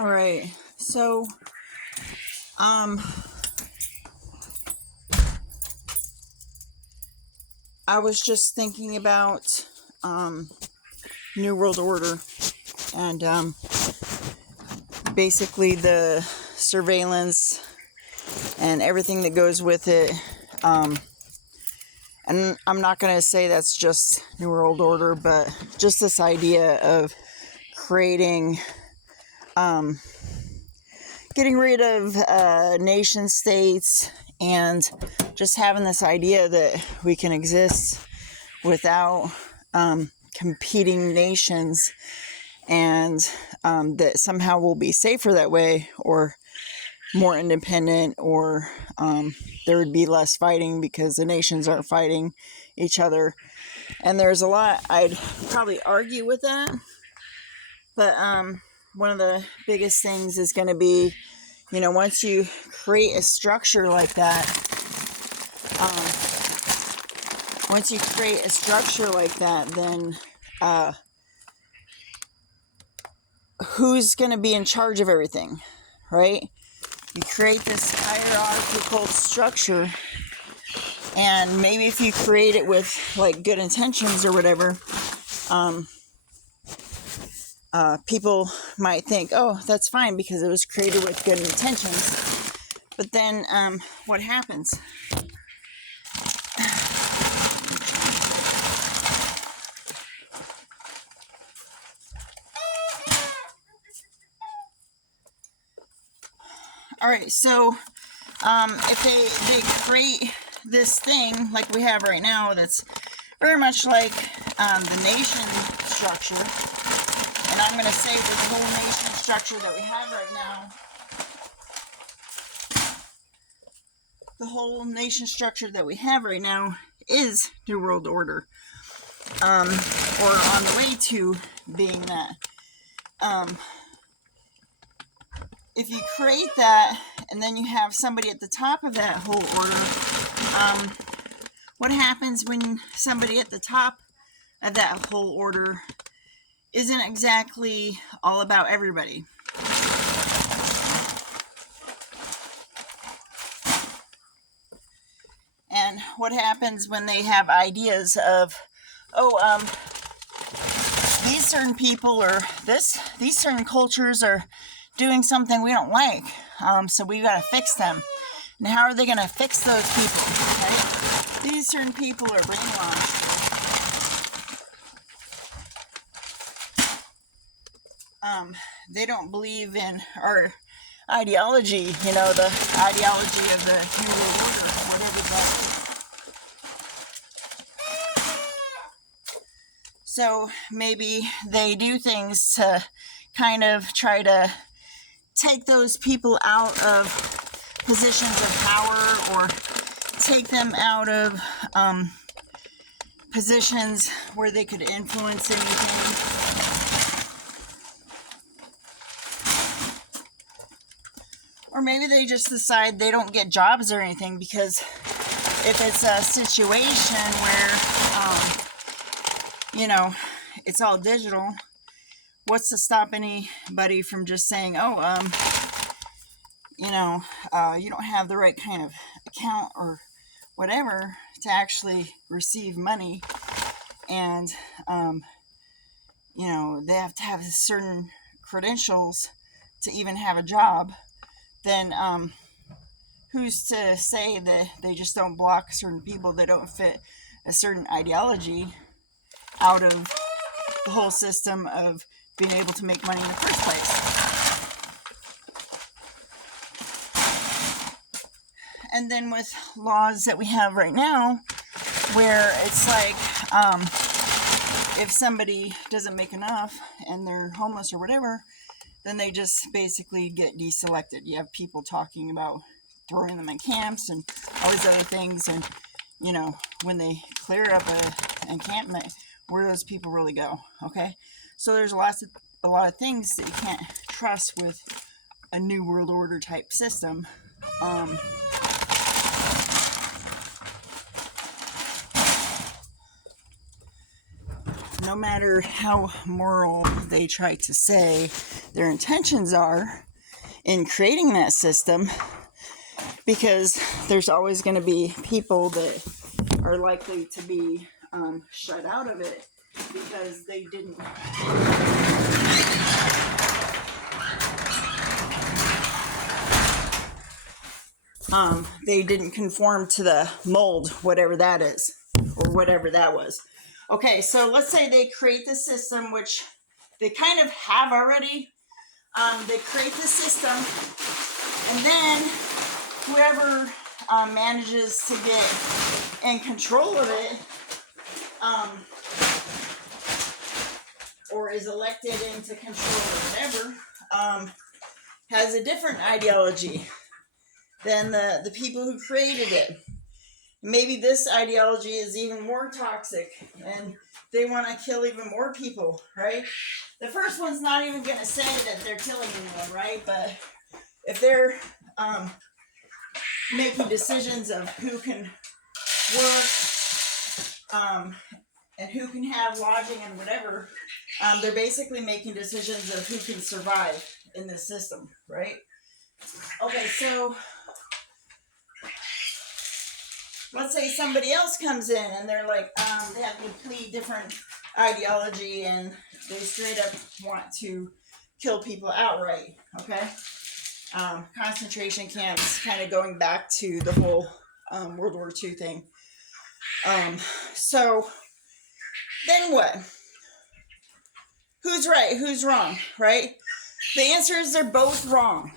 All right. So, I was just thinking about New World Order and basically the surveillance and everything that goes with it. And I'm not going to say that's just New World Order, but just this idea of creating, getting rid of nation states and just having this idea that we can exist without competing nations, and that somehow we'll be safer that way, or more independent, or there would be less fighting because the nations aren't fighting each other. And there's a lot I'd probably argue with that, but one of the biggest things is going to be, once you create a structure like that, then who's going to be in charge of everything, right? You create this hierarchical structure, and maybe if you create it with like good intentions or whatever, people might think, oh, that's fine because it was created with good intentions. But then what happens? All right, so if they create this thing like we have right now, that's very much like the nation structure, and I'm going to say that the whole nation structure that we have right now, is New World Order, or on the way to being that. If you create that, and then you have somebody at the top of that whole order, what happens when somebody at the top of that whole order isn't exactly all about everybody? And what happens when they have ideas of, these certain people or these certain cultures are doing something we don't like, so we got to fix them. And how are they going to fix those people, right? These certain people are brainwashed. They don't believe in our ideology, the ideology of the New World Order, whatever that is. So maybe they do things to kind of try to take those people out of positions of power, or take them out of positions where they could influence anything. Or maybe they just decide they don't get jobs or anything, because if it's a situation where, it's all digital, what's to stop anybody from just saying, you don't have the right kind of account or whatever to actually receive money, and, they have to have certain credentials to even have a job, then who's to say that they just don't block certain people that don't fit a certain ideology out of the whole system of being able to make money in the first place? And then with laws that we have right now, where it's like, if somebody doesn't make enough and they're homeless or whatever, then they just basically get deselected. You have people talking about throwing them in camps and all these other things, and when they clear up an encampment, where do those people really go? Okay, so there's a lot of things that you can't trust with a New World Order type system. no matter how moral they try to say their intentions are in creating that system, because there's always going to be people that are likely to be shut out of it because they didn't conform to the mold, whatever that is, or whatever that was. Okay, so let's say they create the system, which they kind of have already. They create the system, and then whoever manages to get in control of it, or is elected into control or whatever, has a different ideology than the people who created it. Maybe this ideology is even more toxic and they want to kill even more people, right? The first one's not even going to say that they're killing anyone, right? But if they're making decisions of who can work and who can have lodging and whatever, they're basically making decisions of who can survive in this system, right? Okay, so let's say somebody else comes in and they're like, they have a completely different ideology and they straight up want to kill people outright, okay? Concentration camps, kind of going back to the whole World War II thing. So then what? Who's right? Who's wrong, right? The answer is they're both wrong.